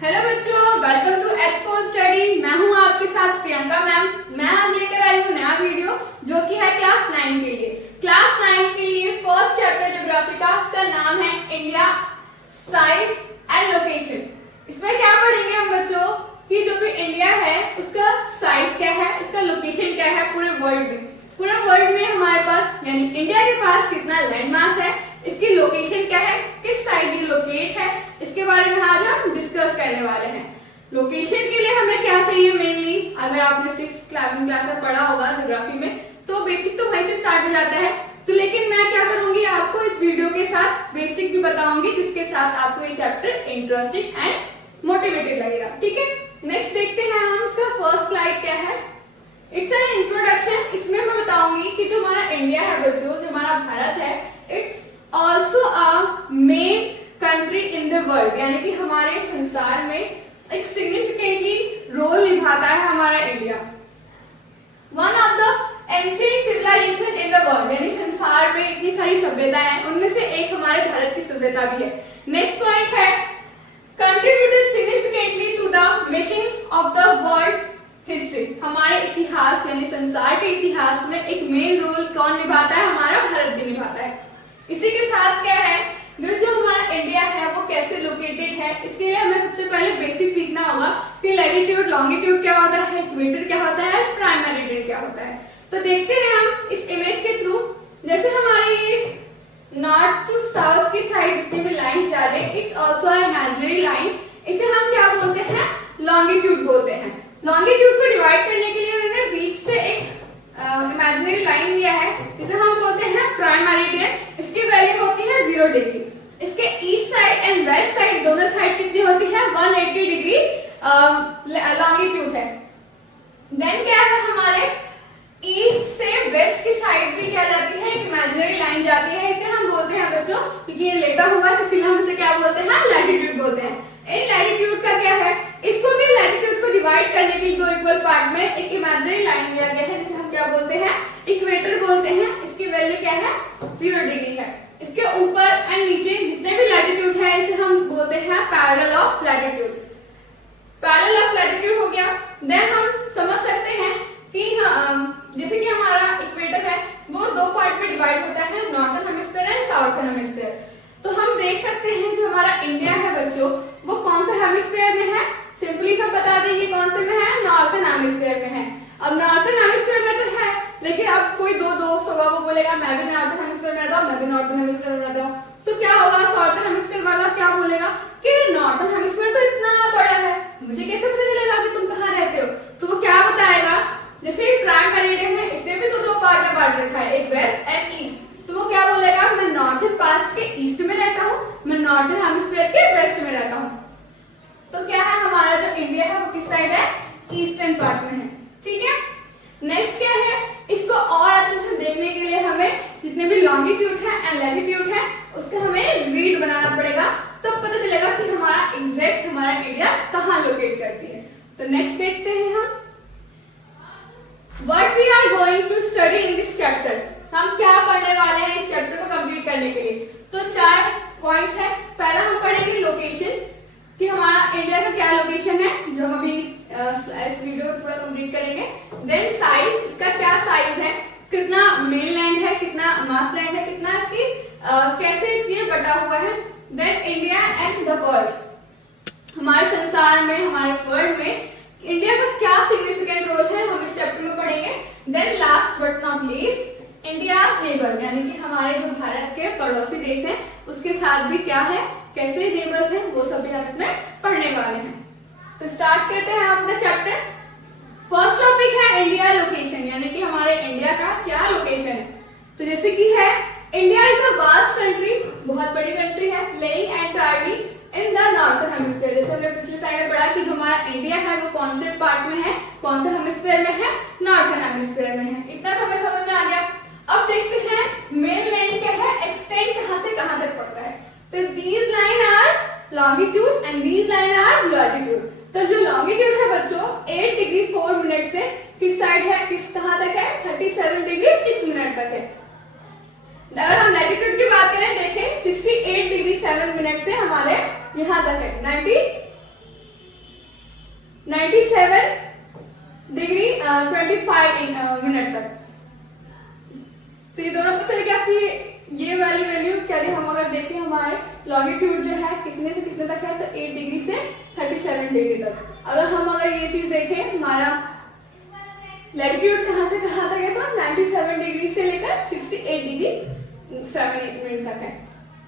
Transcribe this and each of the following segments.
Hello बच्चों, welcome to एच4 study. मैं हूं आपके साथ प्रियंका मैम। मैं आज लेकर आई हूं नया वीडियो जो कि है क्लास 9 के लिए। क्लास 9 के लिए फर्स्ट चैप्टर ज्योग्राफी का, इसका नाम है इंडिया साइज एंड लोकेशन। इसमें क्या पढ़ेंगे हम बच्चों कि जो भी इंडिया है उसका साइज क्या है, इसका लोकेशन क्या है पूरे वर्ल्ड में। पूरे वर्ल्ड में हमारे पास यानी इंडिया के पास कितना लैंड मास है, इसकी लोकेशन क्या है, किस साइड ये लोकेट है, इसके बारे में आज हम डिस्कस करने वाले हैं। लोकेशन के लिए हमें क्या चाहिए मेनली, अगर आपने 6th क्लास में पढ़ा होगा ज्योग्राफी में, तो बेसिक तो वहीं से स्टार्ट हो जाता है। तो लेकिन मैं क्या करूंगी, आपको इस वीडियो के साथ बेसिक भी बताऊंगी, जिसके साथ आपको ये चैप्टर इंटरेस्टिंग एंड मोटिवेटेड लगेगा। ठीक है, नेक्स्ट देखते हैं हम इसका फर्स्ट स्लाइड क्या है। It's an introduction. इसमें मैं बताऊंगी कि जो हमारा इंडिया है बच्चों, जो हमारा भारत है, it's also a main country in the world, यानी कि हमारे संसार में एक सिग्निफिकेंटली रोल निभाता है हमारा India. One of the ancient civilisation in the world, यानी संसार में इतनी सारी सभ्यताएं हैं, उनमें से एक हमारे भारत की सभ्यता भी है। नेक्स्ट पॉइंट है contributed significantly to the making of the world history. हमारे इतिहास यानी संसार के इतिहास में एक मेन रोल कौन निभाता है, हमारा भारत भी निभाता है। इसी के साथ क्या है, जो हमारा इंडिया है वो कैसे लोकेटेड है, इसके लिए हमें सबसे पहले बेसिक सीखना होगा कि लैटिट्यूड लॉन्गिट्यूड क्या होता है, इक्वेटर क्या होता है, प्राइम मेरिडियन क्या होता है। तो देखते हैं हम इस इमेज के थ्रू। जैसे हमारे ये नॉर्थ टू साउथ की साइड जितनी भी लाइन जा रही है, इट्स ऑल्सो इमेजिनरी लाइन। इसे हम क्या बोलते हैं, लॉन्गिट्यूड बोलते हैं। लॉन्गिट्यूड को डिवाइड करने के लिए उन्होंने बीच से एक इमेजिनरी लाइन लिया है, जिसे हम बोलते हैं प्राइम मेरिडियन। इसकी वैल्यू होती है 0 डिग्री। इसके east side and west side दोनों साइड कितनी होती है, 180 डिग्री लॉन्गिट्यूड है। देन क्या है, हमारे ईस्ट से वेस्ट की साइड भी क्या जाती है, एक इमेजिनरी लाइन जाती है। इसे हम बोलते हैं बच्चों, क्योंकि ये लेटा हुआ है इसलिए हम इसे क्या बोलते हैं, लैटिट्यूड बोलते हैं। इन लैटिट्यूड का क्या है, इसको भी लैटिट्यूड को डिवाइड करने के लिए दो इक्वल पार्ट में एक इमेजिनरी लाइन लिया गया है, जिसे हम क्या बोलते हैं, इक्वेटर बोलते हैं। इसकी वैल्यू क्या है, 0 डिग्री है। इसके ऊपर एंड नीचे जितने भी लैटिट्यूड है, इसे हम बोलते हैं parallel of latitude. Parallel of latitude हो गया। देन हम समझ सकते हैं कि जैसे कि हमारा इक्वेटर है वो दो पार्ट में डिवाइड होता है, northern hemisphere and southern hemisphere. तो हम देख सकते हैं जो हमारा इंडिया है बच्चों, वो कौन से हेमिस्फीयर में है, सिंपली सब बता देंगे कौन से में है, नॉर्थर्न हेमिस्फीयर में है। अब नॉर्थर्न हेमिस्फीयर में तो है, लेकिन अब कोई दो दोस्त होगा वो बोलेगा मैं भी नॉर्थर्न हेमिस्फीयर में रहता हूँ, मैं भी नॉर्थर्न हेमिस्फीयर में रहता हूँ। तो क्या होगा, साउथर्न हेमिस्फीयर वाला क्या बोलेगा कि नॉर्थर्न हेमिस्फीयर तो इतना बड़ा है, मुझे कैसे पता चलेगा कि तुम कहाँ रहते हो। तो वो क्या बताएगा, जैसे प्राइम मेरिडियन है, इसने भी तो दो पार्ट में बांट रखा है, एक वेस्ट एंड ईस्ट। तो वो क्या बोलेगा, मैं नॉर्थर्न पार्ट के ईस्ट में रहता हूँ, मैं नॉर्थर्न हेमिस्फीयर के वेस्ट में रहता हूँ। तो क्या है, हमारा जो इंडिया है वो किस साइड है, ईस्टर्न पार्ट में है। ठीक है, नेक्स्ट क्या है, इसको और अच्छे से देखने के लिए हमें जितने भी लॉन्गिट्यूड है एंड लैटिट्यूड है उसका हमें ग्रिड बनाना पड़ेगा, तब पता चलेगा कि हमारा एग्जैक्ट हमारा इंडिया कहाँ लोकेट करती है। तो नेक्स्ट देखते हैं हम what we are going to study in this chapter. हम क्या पढ़ने वाले हैं इस चैप्टर को कंप्लीट करने के लिए। तो 4 पॉइंट्स है। पहला हम पढ़ेंगे लोकेशन, कि हमारा इंडिया का क्या लोकेशन है, जो हम अभी इस वीडियो में पूरा कंप्लीट करेंगे। देन साइज, इसका क्या साइज है, कितना मेन लैंड है, कितना मास लैंड है, कितना इसकी कैसे ये बटा हुआ है। Then India and the world, हमारे संसार में, हमारे वर्ल्ड में इंडिया का क्या सिग्निफिकेंट रोल है, हम इस चैप्टर में पढ़ेंगे। Then last but not least India's neighbour, यानी कि हमारे जो भारत के पड़ोसी देश हैं उसके साथ भी क्या है, कैसे नेबर्स हैं, वो सभी हम इसमें पढ़ने वाले हैं। तो स्टार्ट करते हैं अपना चैप्टर। फर्स्ट टॉपिक है इंडिया लोकेशन, यानी कि हमारे इंडिया का क्या लोकेशन है। तो जैसे कि है, India is a vast country, बहुत बड़ी कंट्री है, laying entirely in the northern hemisphere. जैसे हमने पिछले साइड में पढ़ा कि जो हमारा इंडिया है वो कौन से पार्ट में है, कौन से हेमिस्फीयर में है, नॉर्थर्न हेमिस्फीयर में है। इतना तो हमें समझ में आ गया। अब देखते हैं मेन लैंड क्या है, एक्सटेंड कहां से कहां तक पड़ता है। तो these line are longitude and these line are latitude. तो जो लॉन्गिट्यूड है बच्चों 8 डिग्री 4 मिनट से किस साइड है, किस कहां तक है, 37 डिग्री 6 मिनट तक है। अगर हम लैटिट्यूड की बात करें, देखें 68 डिग्री 7 मिनट से हमारे यहाँ तक है, 97 डिग्री 25 मिनट तक। तो ये दोनों पता चलेगा कि ये वाली वैल्यू क्या है। हम अगर देखें हमारे लॉन्गिट्यूड जो है कितने से कितने तक है, तो 8 डिग्री से 37 डिग्री तक। अगर ये चीज देखें हमारा लैटिट्यूड कहाँ से कहाँ तक है, तो 97 डिग्री से लेकर 68 डिग्री 7 मिनट तक है।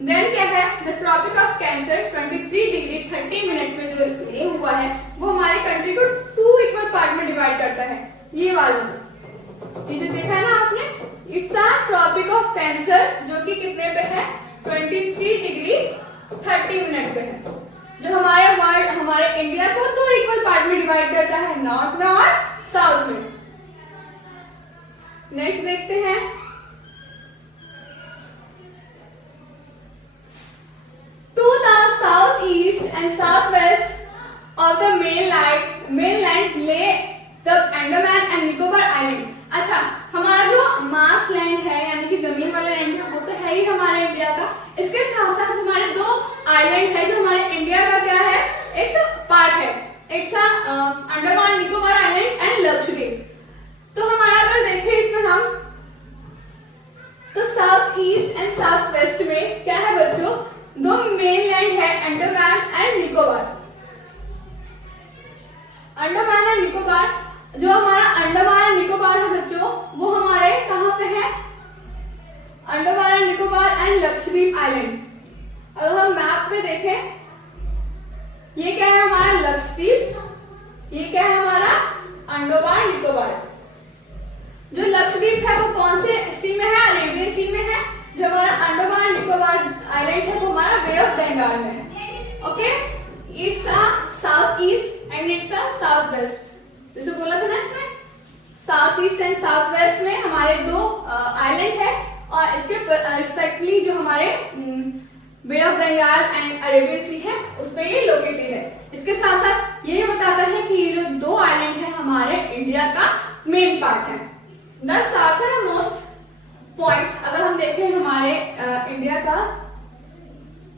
देन क्या है, the tropic of Cancer 23 degree 30 minute में जो ये हुआ है वो हमारी कंट्री को 2 इक्वल पार्ट में डिवाइड करता है। ये वाला ये जो देखा है ना आपने, it's a tropic of cancer जो कि कितने पे है, 23 डिग्री 30 मिनट पे है, जो हमारे इंडिया को 2 इक्वल पार्ट में डिवाइड करता है, नॉर्थ में और साउथ में। नेक्स्ट देखते हैं, to the south east and south west of the mainland lie the Andaman and Nicobar island. अच्छा, हमारा जो मास लैंड है यानी कि जमीन वाला लैंड है वो तो है ही हमारे इंडिया का, इसके साथ साथ हमारे 2 आइलैंड है जो हमारे इंडिया का क्या है, एक पार्ट है। It's Andaman Nicobar island and Lakshadweep. तो हमारा अगर देखें इसमें हम, तो south east and south waste में क्या है बच्चों, 2 मेनलैंड है, अंडमान एंड निकोबार। अंडमान एंड निकोबार, जो हमारा अंडमान एंड निकोबार है बच्चों, वो हमारे कहाँ पे है, Andaman and Nicobar and Lakshadweep island. अगर हम मैप पे देखें, ये क्या है हमारा लक्षद्वीप, ये क्या है हमारा अंडमान निकोबार। जो लक्षद्वीप है वो कौन से सी में है, अरेबियन सी में है। जो हमारा अंडमान निकोबार आइलैंड है वो हमारा बे ऑफ बंगाल में है। Okay, it's a south east and it's a south west. जैसे बोला था ना, इसमें south east and south waste में हमारे 2 आइलैंड है और इसके रिस्पेक्टिवली जो हमारे बे ऑफ बंगाल एंड अरेबियन सी है उस पे ये लोकेटेड है। इसके साथ साथ ये बताता है कि ये जो 2 आइलैंड है हमारे इंडिया का मेन पार्ट है। द साउथर्न मोस्ट पॉइंट, अगर हम देखें हमारे इंडिया का,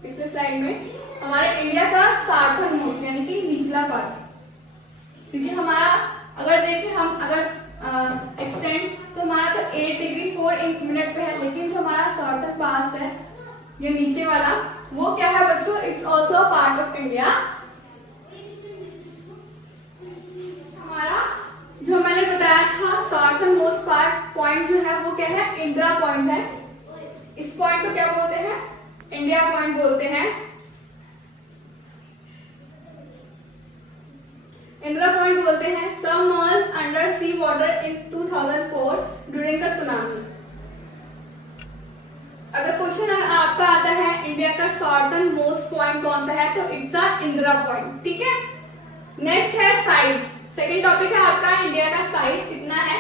पिछले स्लाइड में हमारे इंडिया का साउथर्न मोस्ट यानी कि निचला पार्ट, क्योंकि हमारा अगर देखें हम अगर एक्सटेंड तो हमारा तो 8 डिग्री 4 मिनट पे है, लेकिन जो हमारा साउथर्न पास्ट है ये नीचे वाला, वो क्या है बच्चों, it's also part of India. हमारा जो मैंने बताया था साउथर्न मोस्ट पॉइंट जो है वो क्या है, इंदिरा पॉइंट है। इस पॉइंट को क्या बोलते हैं, इंडिया पॉइंट बोलते हैं। इंदिरा पॉइंट बोलते हैं। Submerged under sea water in 2004 during the tsunami. अगर क्वेश्चन आपका आता है इंडिया का साउथर्न मोस्ट पॉइंट कौन सा है, तो इट्स अ इंदिरा पॉइंट। ठीक है, नेक्स्ट है साइज। सेकंड टॉपिक है आपका इंडिया का साइज कितना है।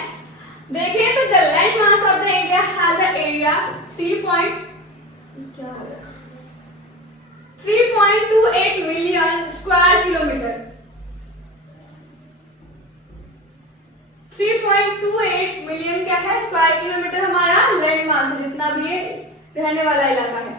देखें तो the land mass of the India has a area 3.28 million square kilometre. 3.28 million क्या है, स्क्वायर किलोमीटर हमारा लैंड मास है, जितना भी ये रहने वाला इलाका है।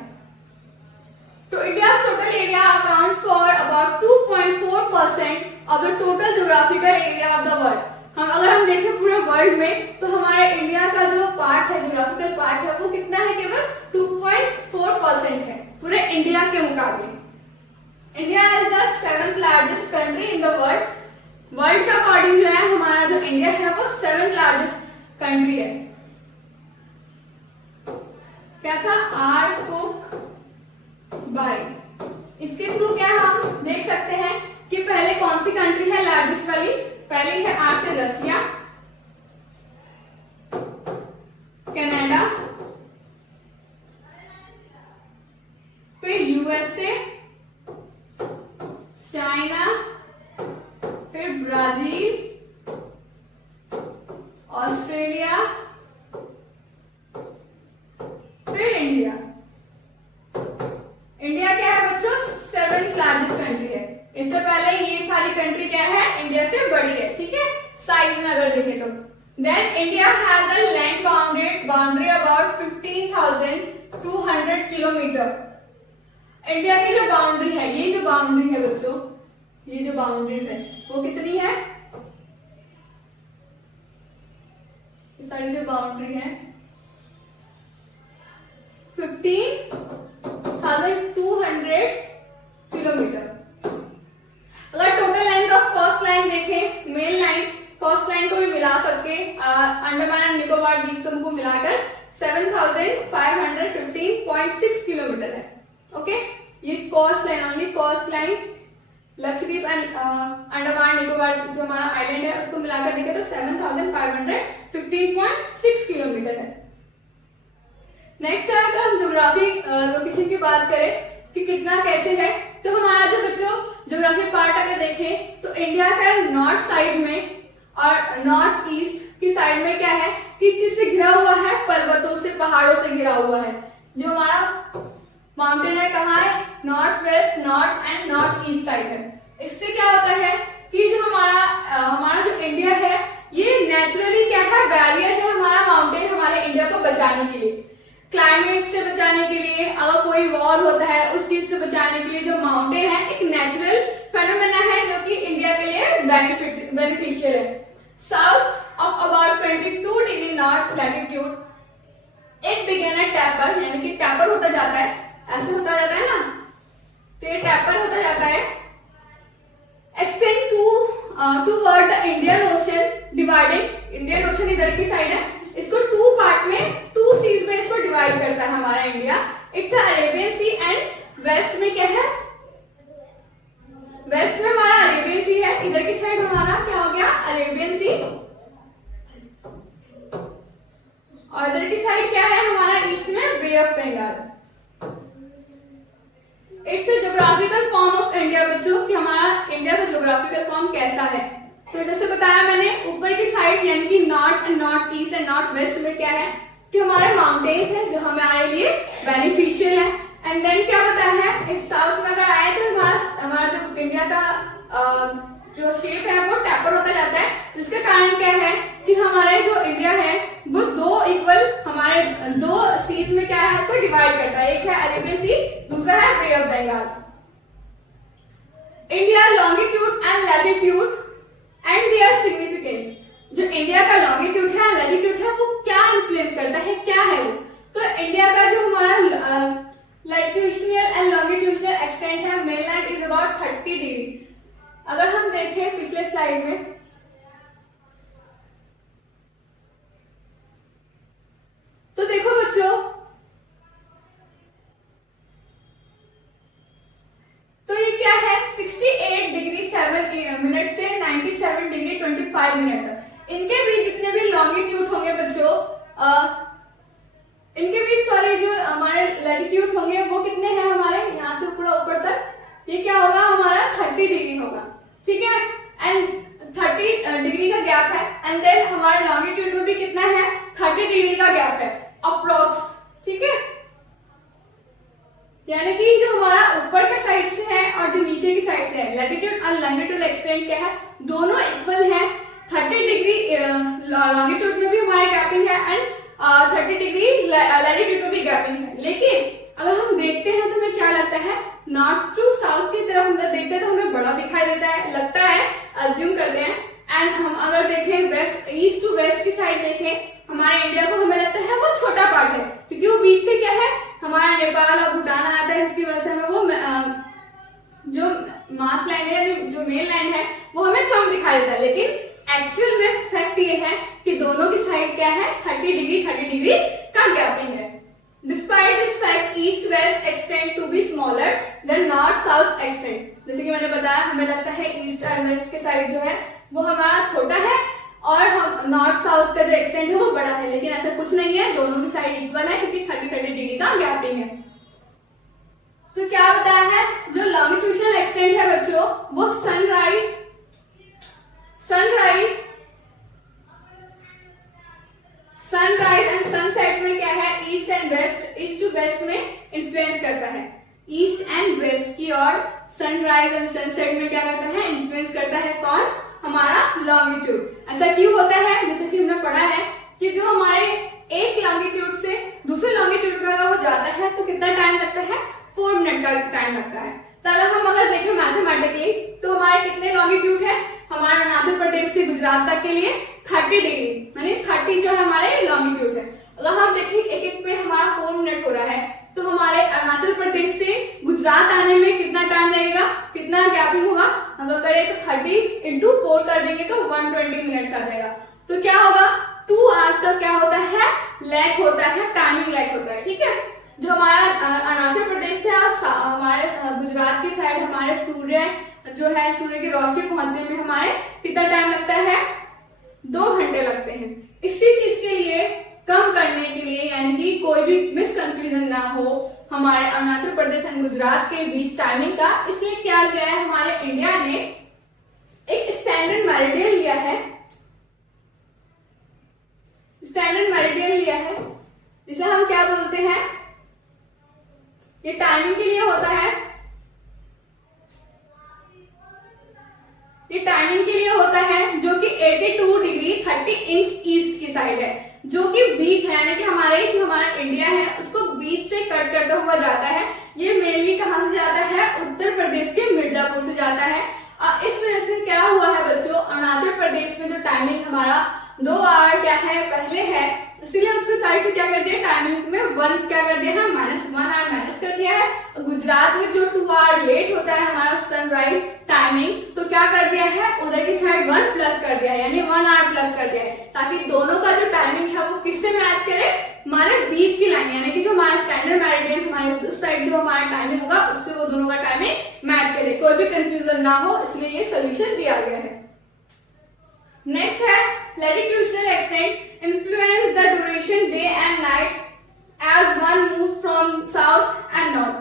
तो India's total area accounts for about 2.4% of the total geographical area of the world। अगर हम देखें पूरे वर्ल्ड में तो हमारे इंडिया का जो पार्ट है, जियोग्राफिकल पार्ट है, वो कितना है, केवल 2.4% है पूरे इंडिया के मुकाबले। India is the 7th largest country in the world. World का अकॉर्डिंग जो है हमारा जो इंडिया है वो 7th लार्जेस्ट कंट्री है। क्या था, आर कुक बाय। इसके थ्रू क्या हम देख सकते हैं कि पहले कौन सी कंट्री है लार्जेस्ट वाली। पहली है आर से रसिया, कनाडा, फिर यूएसए, चाइना, फिर ब्राजील, ऑस्ट्रेलिया, फिर इंडिया। इंडिया क्या है बच्चों, 7th लार्जेस्ट कंट्री है। इससे पहले ये सारी कंट्री क्या है, इंडिया से बड़ी है। ठीक है, साइज में अगर देखें तो then India has a land boundary about 15,200 kilometre. India की जो बाउंड्री है, ये जो बाउंड्री है बच्चों, ये जो बाउंड्रीज है वो कितनी है, ये सारी जो बाउंड्री है 15,200 किलोमीटर। अगर total length of coast line देखें, मेन लाइन कोस्ट लाइन को भी मिला सकते अंडमान एंड निकोबार द्वीप समूह को मिलाकर 7,515.6 किलोमीटर है। ओके, ये coast line, only coast line Lakshadweep and Andaman Nicobar जो हमारा आइलैंड है उसको मिलाकर देखें तो 7,515.6 किलोमीटर है। नेक्स्ट है, अगर हम ज्योग्राफी लोकेशन की बात करें कि कितना कैसे है, तो हमारा जो बच्चों ज्योग्राफी पार्ट अगर देखें तो इंडिया का नॉर्थ साइड में और नॉर्थ ईस्ट की साइड में क्या है, किस चीज से घिरा हुआ है, पर्वतों से, पहाड़ों से घिरा हुआ है। जो हमारा माउंटेन है कहाँ है, north west, north and north east side है। इससे क्या होता है कि जो हमारा जो इंडिया है ये नेचुरली क्या है, बैरियर है हमारा माउंटेन हमारे इंडिया को बचाने के लिए, क्लाइमेट से बचाने के लिए, अगर कोई वॉर होता है उस चीज से बचाने के लिए जो माउंटेन है एक नेचुरल फेनोमेना है जो कि इंडिया के लिए बेनिफिशियल है। South of about 22 degree north latitude it began at taper, यानी कि टैपर होता जाता है, ऐसे होता जाता है ना, तो ये टैपर होता जाता है, extend toward the Indian ocean dividing, Indian ocean इधर की साइड है, इसको टू पार्ट में, टू सीज में इसको डिवाइड करता है हमारा India. It's Arabian sea and west में क्या है, वेस्ट में हमारा अरेबियन सी है, इधर की साइड हमारा क्या हो गया, अरेबियन सी, और इधर की साइड क्या है हमारा ईस्ट में bay of Bengal. It's a geographical form of India बच्चों, कि हमारा इंडिया का ज्योग्राफिकल फॉर्म कैसा है। तो जैसे बताया मैंने, ऊपर की साइड यानी कि north and north east and north west में क्या है कि हमारे माउंटेन्स है जो हमारे लिए बेनिफिशियल है। एंड देन क्या बताया है, इस साउथ में अगर आए तो हमारा जो इंडिया का जो शेप है वो टैपर होता जाता है, जिसके कारण क्या है कि हमारे जो इंडिया है वो दो इक्वल, हमारे दो सीज में क्या है उसको डिवाइड करता है, एक है अरेबियन सी, दूसरा है bay of Bengal. India longitude and latitude and their significance, जो इंडिया का लॉन्गिट्यूड है, लैटिट्यूड है, वो क्या इन्फ्लुएंस करता है, क्या है वो। तो इंडिया का जो हमारा लैटिट्यूडनल एंड लॉन्गिट्यूडनल एक्सटेंट है, मेनलैंड इज अबाउट 30 डिग्री। अगर हम देखें पिछले स्लाइड में, तो देखो बच्चों, तो ये क्या है 68 डिग्री 7 मिनट से 97 डिग्री 25 मिनट तक, इनके बीच जितने भी लॉन्गिट्यूड होंगे बच्चों, इनके बीच सॉरी जो हमारे लैटिट्यूड होंगे वो कितने हैं हमारे, यहाँ से पूरा ऊपर तक, ये क्या होगा हमारा 30 डिग्री होगा, ठीक है, एंड 30 डिग्री का गैप है। एंड देन हमारे लॉन्गिट्यूड में भी कितना है, 30 डिग्री का गैप है अप्रोक्स, ठीक है, यानी कि जो हमारा ऊपर के साइड से है और जो नीचे की साइड से है, लैटिट्यूड और लॉन्गिट्यूड एक्सटेंट क्या है, दोनों इक्वल है। 30 डिग्री लॉन्गिट्यूड में भी हमारे गैपिंग है एंड 30 डिग्री लैटिट्यूड में भी गैपिंग है। लेकिन अगर हम देखते हैं तो हमें क्या लगता है, नॉर्थ टू साउथ की तरफ हम देखते हैं तो हमें बड़ा दिखाई देता है, लगता है, अज्यूम करते हैं। एंड हम अगर देखें वेस्ट, ईस्ट टू वेस्ट की साइड देखें हमारे इंडिया को, हमें लगता है वो छोटा पार्ट है, क्योंकि वो बीच से क्या है हमारा नेपाल और भूटान आता है, इसकी वजह से हमें वो जो मास लाइन है, जो मेन लाइन है वो हमें कम दिखाई देता है। लेकिन एक्चुअल में फैक्ट ये है कि दोनों की साइड क्या है, 30 डिग्री का गैपिंग है। Despite this fact, east-west extend to be smaller than north-south extend. जैसे कि मैंने बताया, हमें लगता है ईस्ट और वेस्ट के साइड जो है वो हमारा छोटा है और हम नॉर्थ साउथ का जो एक्सटेंट है वो बड़ा है, लेकिन ऐसा कुछ नहीं है, दोनों की साइड इक्वल है क्योंकि 30 डिग्री का गैपिंग है। तो क्या बताया है, जो लॉन्गिट्यूडनल एक्सटेंट है बच्चों वो सनराइज एंड सनसेट में क्या है, east and west, east to west में इन्फ्लुएंस करता है, ईस्ट एंड वेस्ट की ओर सनराइज एंड सनसेट में क्या करता है, इन्फ्लुएंस करता है कौन, हमारा लॉन्गिट्यूड। ऐसा क्यों होता है, जैसे कि हमने पढ़ा है कि जो हमारे एक लॉन्गिट्यूड से दूसरे लॉन्गिट्यूड में अगर वो जाता है तो कितना टाइम लगता है, 4 मिनट का टाइम लगता है। तो अगर हम देखें मैथमेटिकली तो हमारे कितने लॉन्गिट्यूड है हमारा अरुणाचल प्रदेश से गुजरात तक के लिए 30 डिग्री, यानी 30 जो है हमारे लॉन्गिट्यूड है। अगर हम देखें एक एक पे हमारा 4 मिनट हो रहा है, तो हमारे अरुणाचल प्रदेश से गुजरात आने में कितना टाइम लगेगा, कितना गैपिंग होगा, हम लोग करें तो 30 इंटू 4 कर देंगे तो 120 मिनट्स आ जाएगा। तो क्या होगा 2 आवर्स का क्या होता है लैग होता है, टाइमिंग लैग होता है, ठीक है। जो हमारा अरुणाचल प्रदेश से हमारे गुजरात की साइड हमारे सूर्य जो है सूर्य की रोशनी पहुंचने में हमारे कितना टाइम लगता है 2 घंटे लगते हैं। इसी चीज के लिए कम करने के लिए, यानी कि कोई भी मिसकंफ्यूजन ना हो हमारे अरुणाचल प्रदेश एंड गुजरात के बीच टाइमिंग का, इसलिए क्या किया है हमारे इंडिया ने एक स्टैंडर्ड मेरिडियन लिया है, स्टैंडर्ड मेरिडियन लिया है जिसे हम क्या बोलते हैं, ये टाइमिंग के लिए होता है, ये टाइमिंग के लिए होता है जो कि 82 डिग्री 30 इंच ईस्ट की साइड है, जो कि बीच है, यानी कि हमारे जो हमारा इंडिया है उसको बीच से कट करता हुआ जाता है। ये मेनली कहां से जाता है, उत्तर प्रदेश के मिर्जापुर से जाता है। इस वजह से क्या हुआ है बच्चों, अरुणाचल प्रदेश में जो टाइमिंग हमारा 2 आवर क्या है पहले है, इसलिए उसके साइड से क्या कर दिया टाइमिंग में 1 क्या कर दिया है -1 आवर माइनस कर दिया है। गुजरात में जो 2 आवर लेट होता है हमारा सनराइज टाइमिंग, तो क्या कर दिया है उधर की साइड 1 प्लस कर दिया है, यानी 1 आवर प्लस कर दिया है, ताकि दोनों का जो टाइमिंग है वो किससे मैच करे, हमारे बीच की लाइन, यानी कि जो हमारा स्टैंडर्ड मेरिडियन हमारे उस साइड जो हमारा टाइमिंग होगा उससे वो दोनों का टाइमिंग मैच करे, कोई भी कंफ्यूजन ना हो, इसलिए ये सोल्यूशन दिया गया है। नेक्स्ट है latitudinal extent influence the duration day and night as one moves from south and north।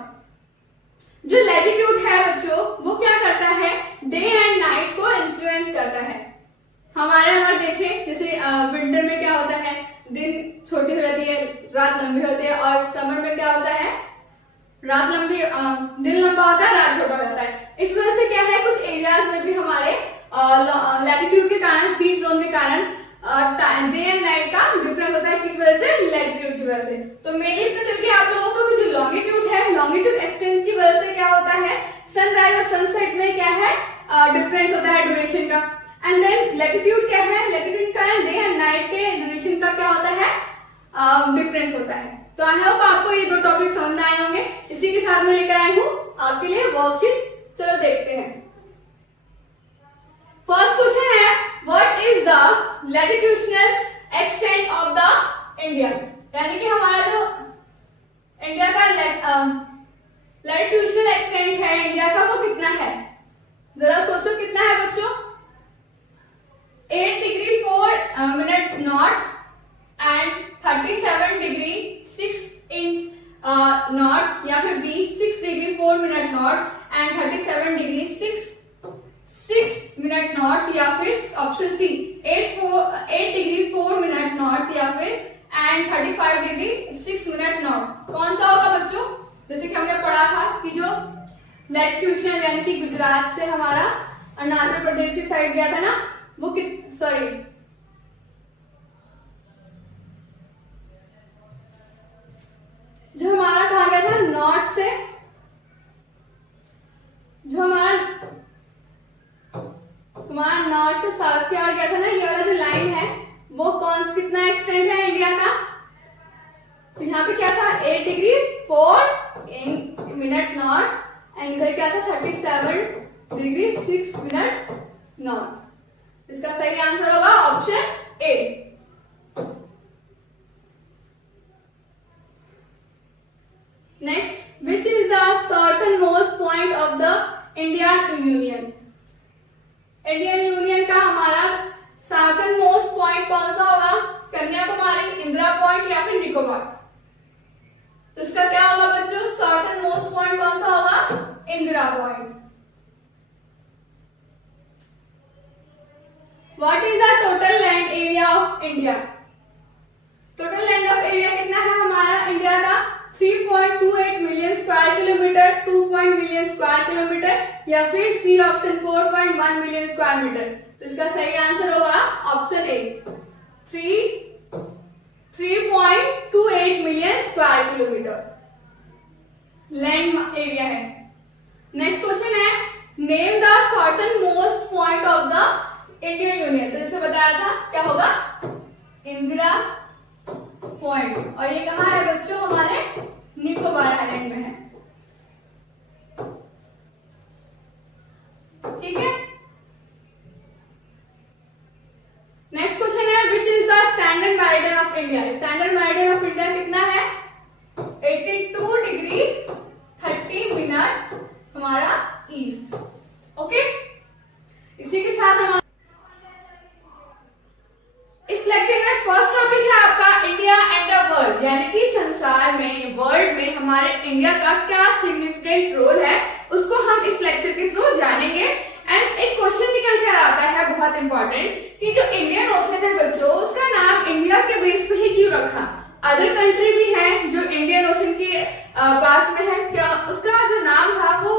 जो लैटिट्यूड है बच्चों वो क्या करता है डे एंड नाइट को इन्फ्लुएंस करता है। हमारे अगर देखें जैसे विंटर में क्या होता है दिन छोटी हो जाती है रात लंबी होती है, और समर में क्या होता है रात लंबी दिन लंबा होता है रात छोटा होता है। इस वजह से क्या है कुछ एरियाज में भी हमारे लैटिट्यूड के कारण हीट जोन के कारण डे एंड नाइट का डिफरेंस होता है, किस वजह से लैटिट्यूड की वजह से। तो मेनली पता चल गया आप लोगों को जो लॉन्गिट्यूड है लॉन्गिट्यूड एक्सटेंस की वजह से क्या होता है सनराइज और सनसेट में क्या है डिफरेंस होता है ड्यूरेशन का। एंड देन लैटिट्यूड क्या है, लैटिट्यूड का डे एंड नाइट के ड्यूरेशन का क्या होता है डिफरेंस होता है। तो आई होप आपको ये 2 टॉपिक समझ में आए होंगे। इसी के साथ मैं लेकर आई हूँ आपके लिए वर्कशीट, चलो देखते हैं। फर्स्ट क्वेश्चन है what is the latitudinal extent of the India, यानी कि हमारा जो इंडिया का लैटिट्यूडनल एक्सटेंट है इंडिया का वो कितना है, जरा सोचो कितना है बच्चों। 8 degree 4 minute north and 37 degree 6 inch north, या फिर B 6 degree 4 minute north and 37 degree 6 minute north, या फिर option C 8 degree 4 minute north, या फिर एंड 35 डिग्री 6 मिनट नॉर्थ। कौन सा होगा बच्चों, जैसे कि हमने पढ़ा था कि जो लैटिट्यूडनल यानी कि गुजरात से हमारा अरुणाचल प्रदेश की साइड गया था ना वो सॉरी जो हमारा कहा गया था नॉर्थ से, जो हमारा नॉर्थ से साउथ की ओर गया था ना, ये वाला जो लाइन है वो कितना एक्सटेंड है इंडिया का। तो यहाँ पे क्या था 8 डिग्री 4 मिनट नॉर्थ एंड इधर क्या था 37 डिग्री 6 मिनट नॉर्थ। इसका सही आंसर होगा option A. Next, which is the certain most point of the Indian union. Indian union का हमारा साउथर्न मोस्ट पॉइंट कौन सा होगा, कन्याकुमारी, इंदिरा पॉइंट या फिर निकोबार। तो इसका क्या होगा बच्चों, साउथर्न मोस्ट पॉइंट कौन सा होगा, Indira point. What is the total land area of India. Total land of area कितना है हमारा इंडिया का, 3.28 million square kilometre, 2 million square kilometre, या फिर C option 4.1 million square metre. तो इसका सही आंसर होगा option A 3.28 million square kilometre land area है। नेक्स्ट क्वेश्चन है name the certain most the Indian union. तो जैसे बताया था क्या होगा, इंदिरा पॉइंट, और ये कहाँ है बच्चों, हमारे निकोबार आइलैंड में है। ठीक है, नेक्स्ट क्वेश्चन है which is the standard meridian of India. Standard meridian of India कितना है, 82 डिग्री 30 मिनट हमारा ईस्ट। ओके, इसी के साथ हम इस लेक्चर में फर्स्ट टॉपिक है आपका इंडिया एंड द वर्ल्ड, यानी कि संसार में, वर्ल्ड में हमारे इंडिया का क्या सिग्निफिकेंट रोल है, उसको हम इस लेक्चर के थ्रू जानेंगे। एंड एक क्वेश्चन निकल कर आता है बहुत इंपॉर्टेंट, कि जो इंडियन ओशन है बच्चों, उसका नाम इंडिया के बेस पे ही क्यों रखा। अदर कंट्री भी है जो इंडियन ओशन के पास में है, क्या उसका जो नाम था वो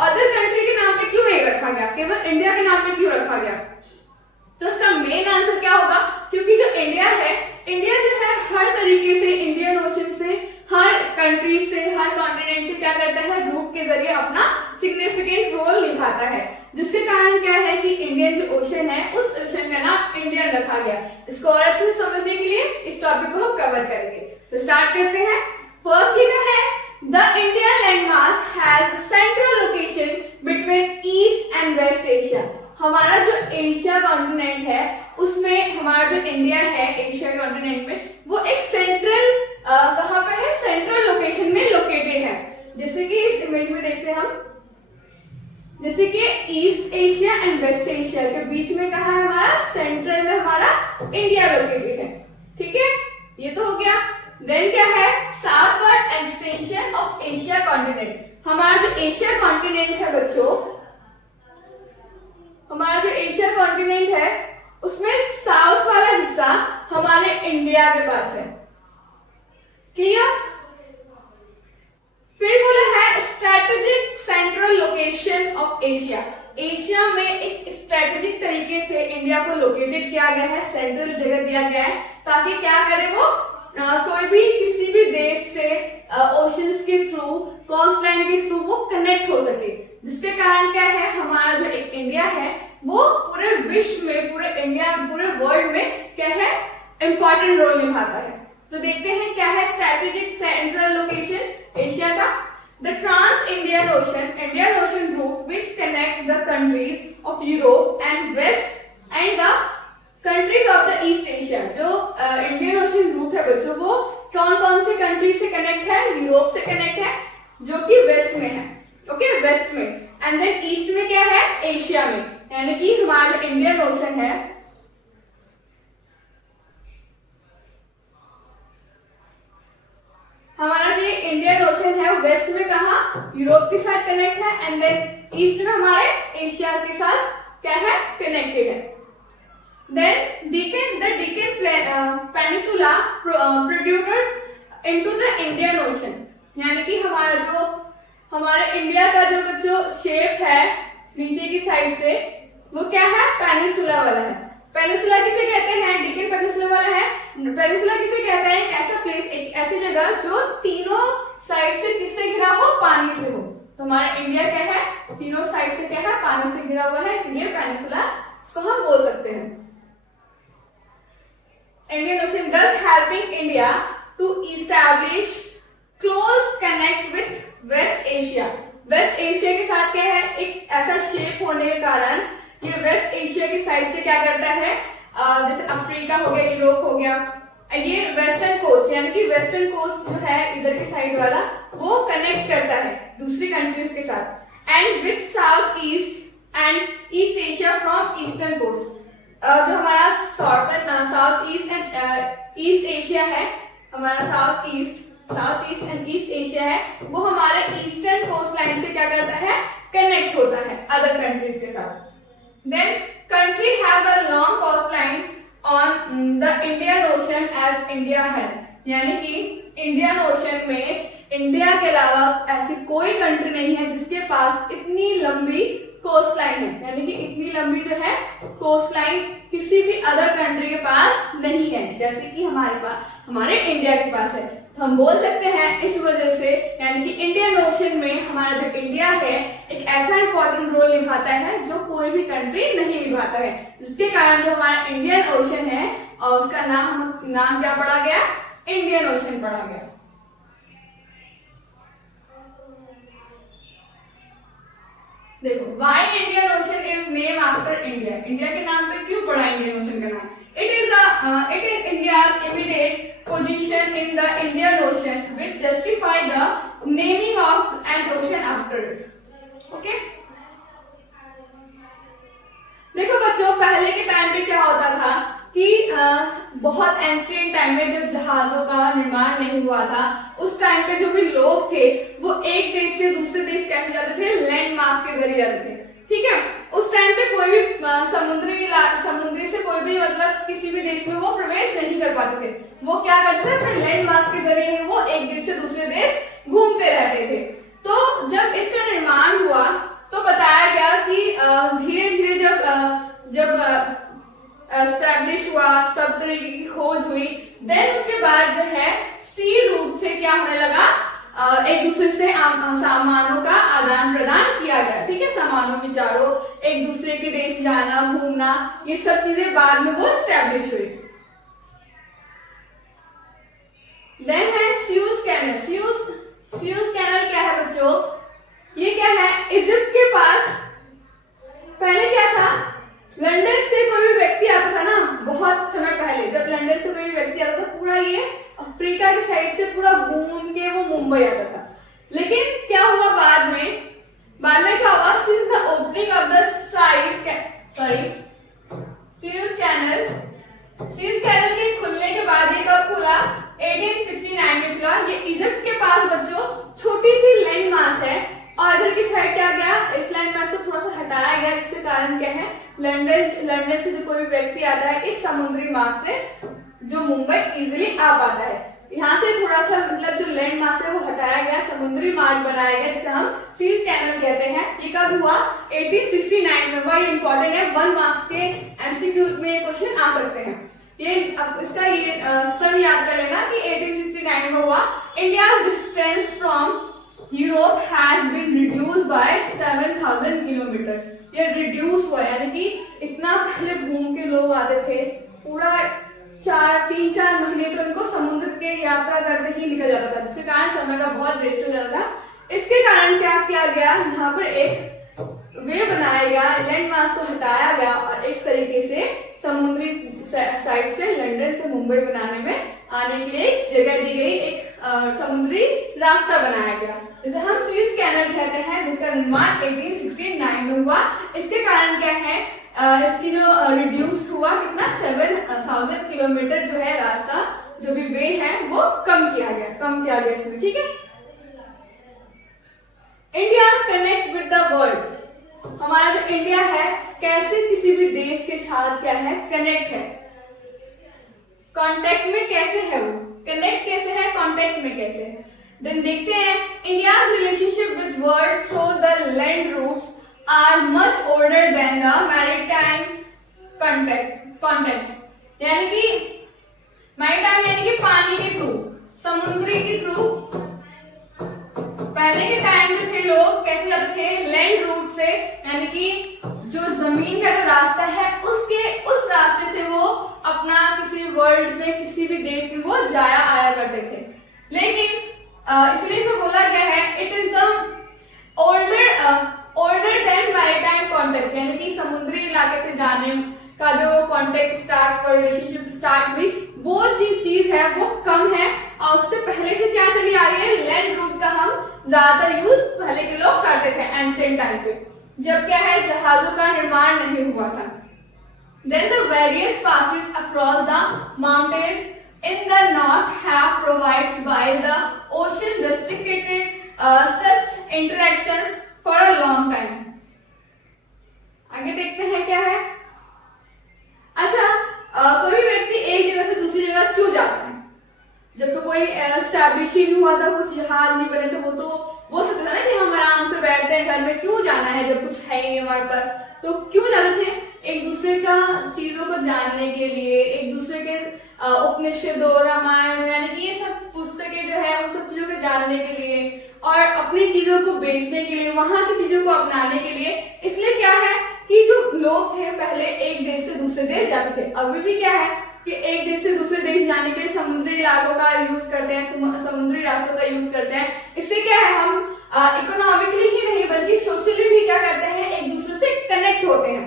अदर कंट्री के नाम पे क्यों नहीं रखा गया, केवल इंडिया के नाम पे क्यों रखा गया। तो इसका मेन आंसर क्या होगा, क्योंकि जो इंडिया है, इंडिया जो है हर तरीके से इंडियन ओशन से, हर कंट्री से, हर कॉन्टिनेंट से क्या करता है, रूट के जरिए अपना सिग्निफिकेंट रोल निभाता है, जिसके कारण क्या है कि इंडियन जो ओशन है, उस ओशन का नाम इंडियन रखा गया। इसको और अच्छे से समझने के लिए इस टॉपिक को हम कवर करेंगे। तो स्टार्ट करते हैं। फर्स्ट लिखा है the Indian landmass has central location between east and west Asia. हमारा जो एशिया कॉन्टिनेंट है, उसमें हमारा जो इंडिया है एशिया कॉन्टिनेंट में, वो एक सेंट्रल कहां पर है, सेंट्रल लोकेशन में लोकेटेड है। जैसे कि इस इमेज में देखते हैं हम, जैसे कि east Asia and west Asia के बीच में कहा है हमारा, सेंट्रल में हमारा इंडिया लोकेटेड है। ठीक है, ये तो हो गया। देन क्या है, southward extension of Asia continent. हमारा जो एशिया कॉन्टिनेंट है बच्चों, हमारा जो एशिया कॉन्टिनेंट है, उसमें साउथ वाला हिस्सा हमारे इंडिया के पास है। क्लियर। फिर बोला है strategic central location of Asia. Asia में एक स्ट्रेटेजिक तरीके से इंडिया को लोकेटेड किया गया है, सेंट्रल जगह दिया गया है, ताकि क्या करे वो कोई भी किसी भी देश से ओशंस के थ्रू, कोस्टलाइन के थ्रू वो कनेक्ट हो सके, जिसके कारण क्या है, हमारा जो एक इंडिया है वो पूरे विश्व में, पूरे इंडिया, पूरे वर्ल्ड में क्या है, इंपॉर्टेंट रोल निभाता है। तो देखते हैं क्या है स्ट्रेटेजिक सेंट्रल लोकेशन एशिया का। The trans Indian ocean route which connect the countries of Europe and west and the countries of the east Asia. जो इंडियन ओशन रूट है बच्चों, वो कौन कौन से कंट्री से कनेक्ट है, यूरोप से कनेक्ट है जो कि वेस्ट में है। ओके, वेस्ट में, एंड देन ईस्ट में क्या है, एशिया में, यानी कि हमारा जो इंडियन ओशन है, हमारा जो इंडियन ओशन है वो वेस्ट में कहा, यूरोप के साथ कनेक्ट है, एंड देन ईस्ट में हमारे एशिया के साथ क्या है, कनेक्टेड है। Then the Deccan Peninsula protruded into the Indian Ocean, यानी कि हमारा जो, हमारे इंडिया का जो बच्चों शेप है नीचे की साइड से, वो क्या है, पेनिसुला वाला है। पेनिसुला किसे कहते हैं, डिकन पेनिसुला वाला है। पेनिसुला किसे कहते हैं, एक ऐसा प्लेस, एक ऐसी जगह जो तीनों साइड से किससे घिरा हो, पानी से हो। तो हमारा इंडिया क्या है, तीनों साइड से क्या है, पानी से घिरा हुआ है, इसलिए पेनिसुला इसको हम बोल सकते हैं। Indian Ocean thus helping India to establish close connect with West Asia। West Asia के साथ क्या है, एक ऐसा शेप होने के कारण ये वेस्ट एशिया की साइड से क्या करता है, जैसे अफ्रीका हो गया, यूरोप हो गया, ये वेस्टर्न कोस्ट, यानी कि वेस्टर्न कोस्ट जो है इधर की साइड वाला, वो कनेक्ट करता है दूसरी कंट्रीज के साथ, and with south east and east Asia from eastern coast. जो हमारा south east and east Asia है, हमारा south east and east Asia है, वो हमारे ईस्टर्न कोस्ट लाइन से क्या करता है, कनेक्ट होता है अदर कंट्रीज के साथ। Then country has a long coast line on the Indian Ocean as India है, यानी कि इंडियन ओशन में इंडिया के अलावा ऐसी कोई कंट्री नहीं है जिसके पास इतनी लंबी कोस्ट लाइन है, यानी कि इतनी लंबी जो है कोस्ट लाइन किसी भी अदर कंट्री के पास नहीं है, जैसे कि हमारे पास, हमारे इंडिया के पास है। तो हम बोल सकते हैं इस वजह से, यानी कि इंडियन ओशन में हमारा जो इंडिया है एक ऐसा इंपॉर्टेंट रोल निभाता है जो कोई भी कंट्री नहीं निभा पाता है, जिसके कारण जो हमारा इंडियन ओशन है और उसका नाम क्या पड़ा गया, इंडियन ओशन पड़ा गया। देखो why Indian ocean is name after India, India के नाम पे क्यों पड़ा इंडियन ओशन का नाम? It is India's immediate position in the Indian ocean which justify the naming of N ocean after it. Okay, देखो बच्चों पहले के टाइम पे क्या होता था कि बहुत एंशिएंट टाइम में जब जहाजों का निर्माण नहीं हुआ था, उस टाइम पे जो भी लोग थे वो एक देश से दूसरे देश कैसे जाते थे, लैंड मास के जरिए जाते थे। ठीक है, उस टाइम पे कोई भी समुद्री से कोई भी मतलब किसी भी देश में वो प्रवेश नहीं कर पाते थे। वो क्या करते थे, अपने लैंड मास के जरिए वो एक देश से दूसरे देश घूमते रहते थे। तो जब इसका निर्माण हुआ तो बताया गया कि धीरे धीरे जब एस्टैब्लिश हुआ, सब तरीके की खोज हुई, देन उसके बाद जो है सी रूट से क्या होने लगा, एक दूसरे से सामानों का आदान प्रदान किया गया। ठीक है, सामानों, विचारों, एक दूसरे के देश जाना, घूमना, ये सब चीजें बाद में वो एस्टैब्लिश हुई। देन है स्यूज कैनल। स्यूज कैनल क्या है बच्चों, ये क्या है, इजिप्ट के पास पहले क्या था, लंदन से कोई भी व्यक्ति आता था ना, बहुत समय पहले जब लंदन से कोई भी व्यक्ति आता था, पूरा ये अफ्रीका की साइड से पूरा घूम के वो मुंबई आता था। लेकिन क्या हुआ बाद में क्या हुआ, since the opening of the Suez Canal के खुलने के बाद, ये कब खुला, 1869 में खुला। ये इजिप्ट के पास बच्चों छोटी सी लैंड मास है और इधर की साइड क्या गया, इस लैंड मास से थोड़ा सा हटाया गया, जिसके कारण क्या है, लंदन से जो कोई व्यक्ति आता है इस समुद्री मार्ग से जो मुंबई इजीली आ पाता है। यहाँ से थोड़ा सा मतलब जो लैंड मास है वो हटाया गया, समुद्री मार्ग बनाया गया, जिसे हम सीज कैनल कहते हैं। ये कब हुआ, 1869 में। वही इंपॉर्टेंट है, 1 मार्क्स के एमसीक्यू में क्वेश्चन आ सकते हैं। ये अब इसका ये सब याद कर लेना कि 1869 में हुआ। India's distance from Europe has been reduced by 7000 kilometre. ये रिड्यूस हुआ, यानी कि इतना पहले घूम के लोग आते थे, पूरा 3-4 महीने तो इनको समुद्र के यात्रा करते ही निकल जाता था, जिसके कारण समय का बहुत वेस्ट हो जाता था। इसके कारण क्या किया गया, यहाँ पर एक वे बनाया गया, लैंड मास को हटाया गया और इस तरीके से समुद्री साइड से लंदन से मुंबई बनाने में आने के लिए जगह दी गई, एक समुद्री रास्ता बनाया गया, जिसे हम सुएज कैनल कहते हैं, जिसका निर्माण 1869 में हुआ। इसके कारण क्या है, इसकी जो रिड्यूस हुआ कितना, 7000 किलोमीटर जो है रास्ता, जो भी वे है वो कम किया गया इसमें। ठीक है, India connect with the world. हमारा जो इंडिया है कैसे किसी भी देश के साथ क्या है, कनेक्ट है, कांटेक्ट में कैसे है, वो कनेक्ट कैसे है, कांटेक्ट में कैसे। देन देखते हैं, India's relationship with world through the land routes are much older than the maritime contacts. यानी कि मैरीटाइम यानी कि पानी के थ्रू, समुद्री के थ्रू। पहले के टाइम जो थे लोग कैसे जाते थे, लैंड रूट से, यानी कि जो जमीन का जो रास्ता है उस रास्ते से वो अपना किसी वर्ल्ड में किसी भी देश में वो जाया आया करते थे। लेकिन इसलिए जो बोला गया है, it is the older than maritime contact, यानी कि समुद्री इलाके से जाने का जो कॉन्टेक्ट स्टार्ट, रिलेशनशिप स्टार्ट हुई, वो चीज है वो कम है। और उससे पहले से क्या चली आ रही है, लैंड रूट का हम ज्यादातर यूज पहले के लोग करते थे एंशिएंट टाइम पे, जब क्या है जहाजों का निर्माण नहीं हुआ था। Then the various passes across the mountains in the north have provided by the ocean restricted such interaction for a long time. आगे देखते हैं क्या है। अच्छा, कोई व्यक्ति एक जगह से दूसरी जगह क्यों जाता है? जब तो कोई एस्टैब्लिश ही नहीं हुआ था, कुछ जहाज नहीं बने थे, वो तो वो सोचते थे ना कि हम आराम से बैठते हैं घर में, क्यों जाना है जब कुछ है ही नहीं हमारे पास। तो क्यों जाते थे? एक दूसरे का चीजों को जानने के लिए, एक दूसरे के उपनिषदों, रामायण, यानी कि ये सब पुस्तकें जो है उन सब चीजों को जानने के लिए और अपनी चीजों को बेचने के लिए, वहां की चीजों को अपनाने के लिए। इसलिए क्या है कि जो लोग थे पहले एक देश से दूसरे देश जाते थे। अभी भी क्या है कि एक देश से दूसरे देश जाने के लिए समुद्री इलाकों का यूज करते हैं, समुद्री रास्तों का यूज करते हैं। इससे क्या है, हम इकोनॉमिकली ही नहीं बल्कि सोशली भी क्या करते हैं, एक दूसरे से कनेक्ट होते हैं।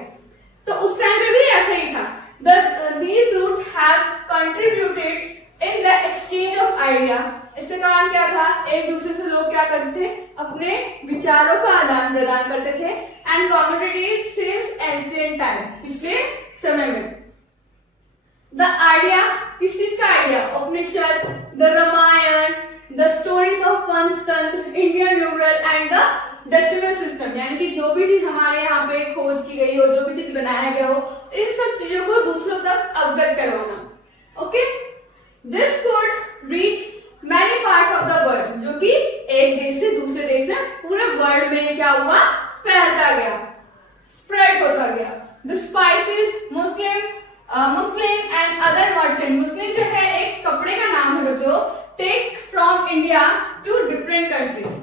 तो उस टाइम पे भी ऐसा ही था। These routes have contributed in the exchange of idea। इससे कारण क्या था, एक दूसरे से लोग क्या करते थे, अपने विचारों का आदान प्रदान करते थे। And communities since ancient time, पिछले समय में। द आइडिया, किस चीज का idea, Upanishad, the Ramayana, the stories of Panchatantra, Indian numeral and the decimal system, यानी कि जो भी चीज हमारे यहाँ पे खोज की गई हो, जो भी चीज बनाया गया हो, इन सब चीजों को दूसरों तक अवगत करवाना। Okay, this could reach many parts of the world, जो कि एक देश से दूसरे देश में पूरे वर्ल्ड में क्या हुआ, फैलता गया, स्प्रेड होता गया। The spices, muslin and other merchant, muslin जो है एक कपड़े का नाम है बच्चों, take from India to different countries,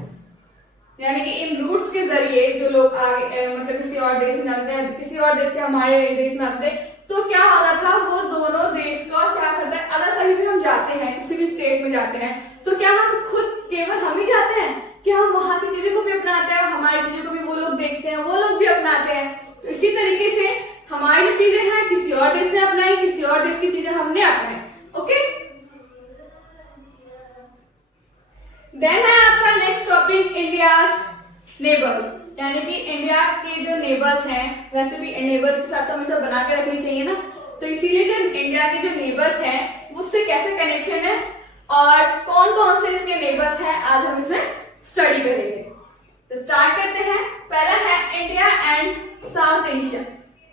यानी कि इन रूट्स के जरिए जो लोग आगे मतलब किसी और देश में आते हैं, किसी और देश के हमारे देश में आते हैं, तो क्या होता था, वो दोनों देश का क्या करता है, अगर कहीं भी हम जाते हैं, किसी भी स्टेट में जाते हैं, तो क्या हम खुद केवल हम ही जाते हैं, कि हम वहां की चीजों को भी अपनाते हैं, हमारी चीजों को भी वो लोग देखते हैं, वो लोग भी अपनाते हैं। तो इसी तरीके से हमारी जो चीजें हैं किसी और देश ने अपनाई, किसी और देश की चीजें हमने अपनाई। ओके, देन है आपका नेक्स्ट टॉपिक, इंडियाज नेबर्स, यानी कि इंडिया के जो नेबर्स हैं, वैसे भी नेबर्स के साथ हमेशा बना के रखनी चाहिए ना, तो इसीलिए जो इंडिया के जो नेबर्स हैं उससे कैसे कनेक्शन है और कौन कौन से इसके नेबर्स हैं, आज हम इसमें स्टडी करेंगे। तो स्टार्ट करते हैं। पहला है India and south Asia.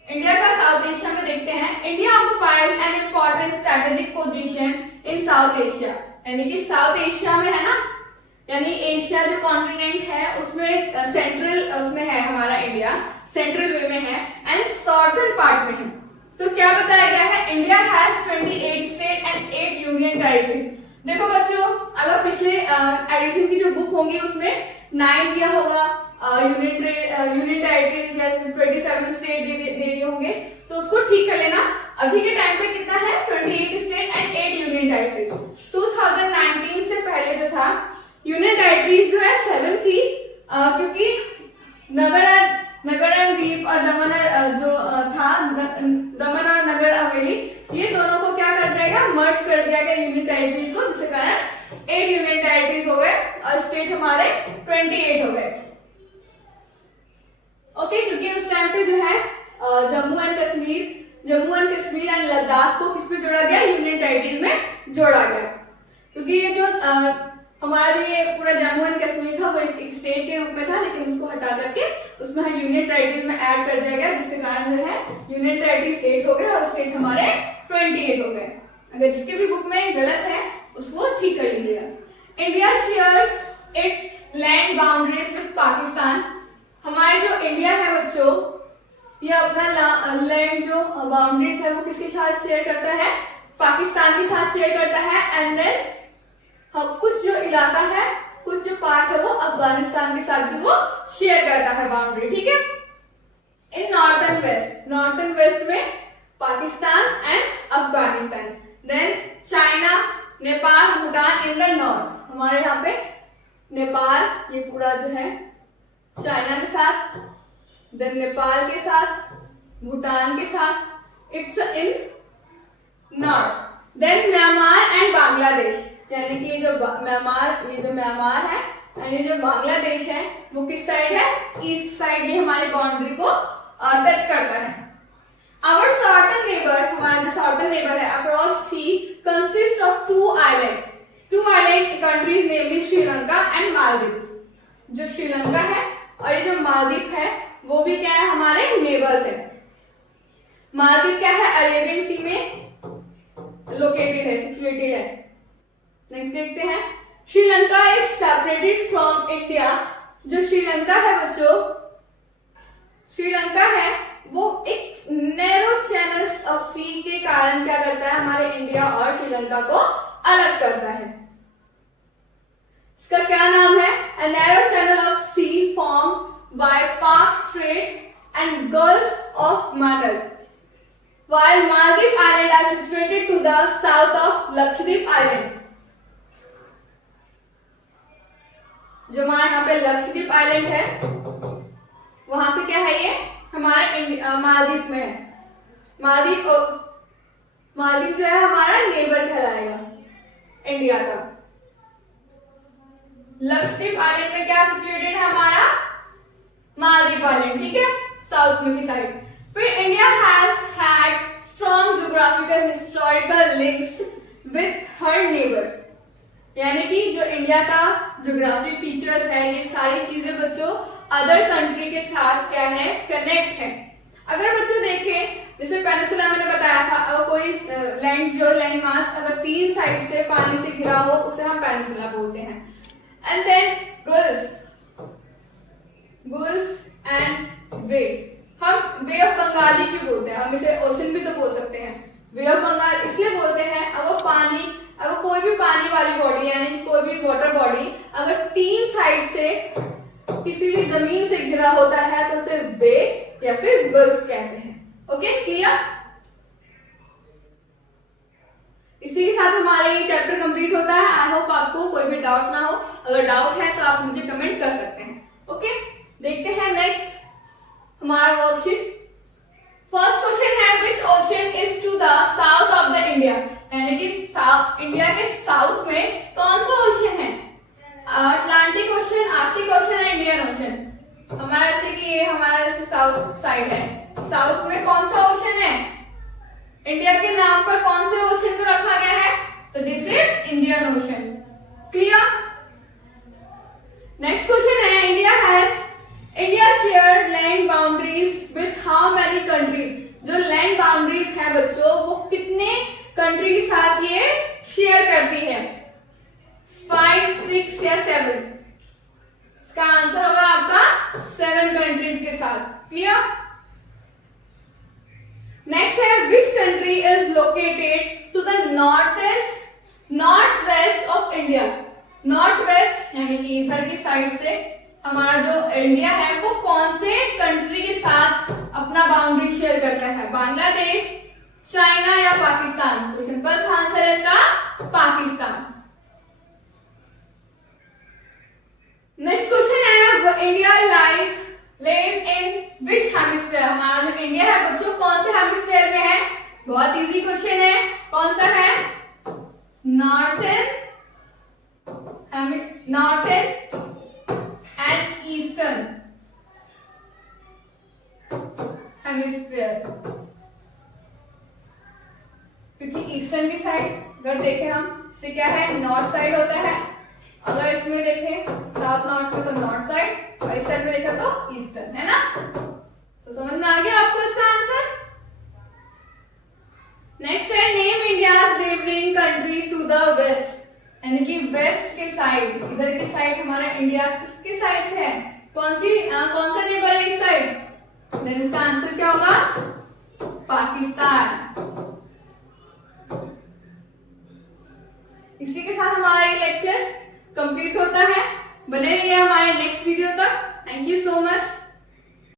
India का साउथ एशिया में देखते हैं, India occupies an important strategic position in south Asia, यानी कि साउथ एशिया में है ना, यानी एशिया जो कॉन्टिनेंट है उसमें सेंट्रल उसमें है हमारा इंडिया, सेंट्रल वे में है एंड सॉर्थर्न पार्ट में है। तो क्या बताया गया है, India has 28 state and 8 union territories. देखो बच्चों, अगर पिछले एडिशन की जो बुक होंगी उसमें 9 दिया होगा यूनियन टेरिटरीज या 27 स्टेट दे दिए होंगे, तो उसको ठीक कर लेना। अभी के टाइम पे कितना है, 28 स्टेट एंड 8 यूनियन टेरिटरीज। 2019 से पहले जो था यूनियन टेरिटरीज जो है 7 थी, क्योंकि नगर एंड दीप और दमन जो था, दमन और नगर हवेली, ये दोनों को क्या कर दिया गया, मर्ज कर दिया गया यूनियन टेरिटरीज को, जिसके कारण 8 यूनियन टेरिटरीज हो गए और स्टेट हमारे 28 हो गए। ओके, क्योंकि उस टाइम पे जो है जम्मू एंड कश्मीर एंड लद्दाख को किस में जोड़ा गया, यूनियन टेरिटरीज में जोड़ा गया, क्योंकि ये जो हमारा जो ये पूरा जम्मू एंड कश्मीर था वो एक स्टेट के रूप में था, लेकिन उसको हटा करके उसमें यूनियन टेरिटरीज में ऐड कर दिया गया, जिसके कारण जो है यूनियन टेरिटरीज 8 हो गए और स्टेट हमारे 28 हो गए। अगर जिसके भी बुक में गलत है उसको ठीक कर लीजिएगा। India shares it's land boundaries with Pakistan. हमारे जो इंडिया है बच्चों, ये अपना लैंड जो बाउंड्रीज है वो किसके साथ शेयर करता है, पाकिस्तान के साथ शेयर करता है। एंड देन कुछ जो इलाका है, कुछ जो पार्ट है वो अफगानिस्तान के साथ भी वो शेयर करता है बाउंड्री, ठीक है। इन नॉर्थन वेस्ट में Pakistan and Afghanistan, then China, Nepal, Bhutan in the north. हमारे यहाँ पे नेपाल ये पूरा जो है चाइना के साथ, देन नेपाल के साथ, भूटान के साथ, it's in north. Then Myanmar and Bangladesh, यानी कि ये जो म्यांमार है एंड ये जो बांग्लादेश है वो किस साइड है, ईस्ट साइड, ये हमारी बाउंड्री को टच करता है। आवर सॉर्थर्न नेबर, हमारा जो सॉर्थर्न नेबर है across sea consist of 2 island countries, namely Sri Lanka and Maldives. जो श्रीलंका है और ये जो मालदीव है वो भी क्या है, हमारे नेबर्स है। मालदीव क्या है, अरेबियन सी में लोकेटेड है, सिचुएटेड है। नेक्स्ट देखते हैं, Sri Lanka is separated from India. जो श्रीलंका है बच्चों, श्रीलंका है वो एक नैरो चैनल ऑफ सी के कारण क्या करता है, हमारे इंडिया और श्रीलंका को अलग करता है। इसका क्या नाम है, a narrow channel of sea formed by Park Strait and Gulf of Manal, while Maldives Island are situated to the south of Lakshadweep Island. जो हमारा यहाँ पे लक्षद्वीप आइलैंड है वहां से क्या है, ये हमारा मालदीव में है। मालदीव जो है हमारा नेबर कहलाएगा इंडिया का। लक्षद्वीप आइलैंड में क्या सिचुएटेड है हमारा, मालदीव आइलैंड, ठीक है, साउथ में की साइड। फिर India has had strong geographical historical links with her neighbour, यानी कि जो इंडिया का ज्योग्राफिक फीचर्स है, ये सारी चीजें बच्चों अदर कंट्री के साथ क्या है, कनेक्ट है। अगर बच्चों देखें, जैसे पेनिसुला मैंने बताया था, अगर कोई लैंड मास अगर 3 साइड से पानी से घिरा हो उसे हम पेनिसुला बोलते हैं। एंड देन गुल्फ एंड वे, हम वे ऑफ बंगाल ही क्यों बोलते हैं, हम इसे ओशन भी तो बोल सकते हैं। वे ऑफ बंगाल इसलिए बोलते हैं अगर कोई भी पानी वाली बॉडी यानी कोई भी वाटर बॉडी अगर 3 साइड से किसी भी जमीन से घिरा होता है तो उसे बे या फिर गल्फ कहते हैं। Okay, clear? इसी के साथ हमारा ये चैप्टर कंप्लीट होता है। आई होप आपको कोई भी डाउट ना हो, अगर डाउट है तो आप मुझे कमेंट कर सकते हैं। ओके, देखते हैं नेक्स्ट हमारा वर्कशीट। फर्स्ट क्वेश्चन है which ocean is to the south of the India, यानी कि इंडिया के साउथ में कौन सा ओशन है, अटलांटिक ओशन, आर्कटिक ओशन या इंडियन ओशन। हमारा जैसे कि ये हमारा जैसे साउथ साइड है, साउथ में कौन सा ओशन है, इंडिया के नाम पर कौन से ओशन को रखा गया है, तो this is Indian ocean. Clear? Next question है India share land boundaries with how many countries, जो लैंड बाउंड्रीज है बच्चों वो कितने कंट्री के साथ ये शेयर करती है, 5, 6 या 7? इसका आंसर होगा आपका 7 कंट्रीज के साथ। क्लियर? नेक्स्ट है which country is located to the north west of India. North west यानी कि इधर की साइड से हमारा जो इंडिया है वो कौन से कंट्री के साथ अपना बाउंड्री शेयर करता है, बांग्लादेश, चाइना या पाकिस्तान? तो सिंपल सा आंसर है इसका पाकिस्तान। नेक्स्ट क्वेश्चन है इंडिया लेज इन विच हेमिस्फीयर, हमारा जो इंडिया है बच्चों कौन से हेमिस्फीयर में है? बहुत इजी क्वेश्चन है, कौन सा है, नॉर्थर्न एंड ईस्टर्न हेमिस्फीयर। क्योंकि ईस्टर्न की साइड अगर देखें हम तो क्या है, नॉर्थ साइड होता है, अगर इसमें देखें साउथ नॉर्थ में तो नॉर्थ साइड, और इस साइड में देखा तो ईस्टर्न, है ना? तो समझ में आ गया आपको इसका आंसर। नेक्स्ट है name India's neighbouring country to the west, यानी कि वेस्ट के साइड, इधर की साइड हमारा इंडिया किसकी साइड है, कौन सा नेबर है इस साइड? देन इसका आंसर क्या होगा, पाकिस्तान। इसी के साथ हमारा ये लेक्चर कंप्लीट होता है। बने रहिए हमारे नेक्स्ट वीडियो तक। Thank you so much.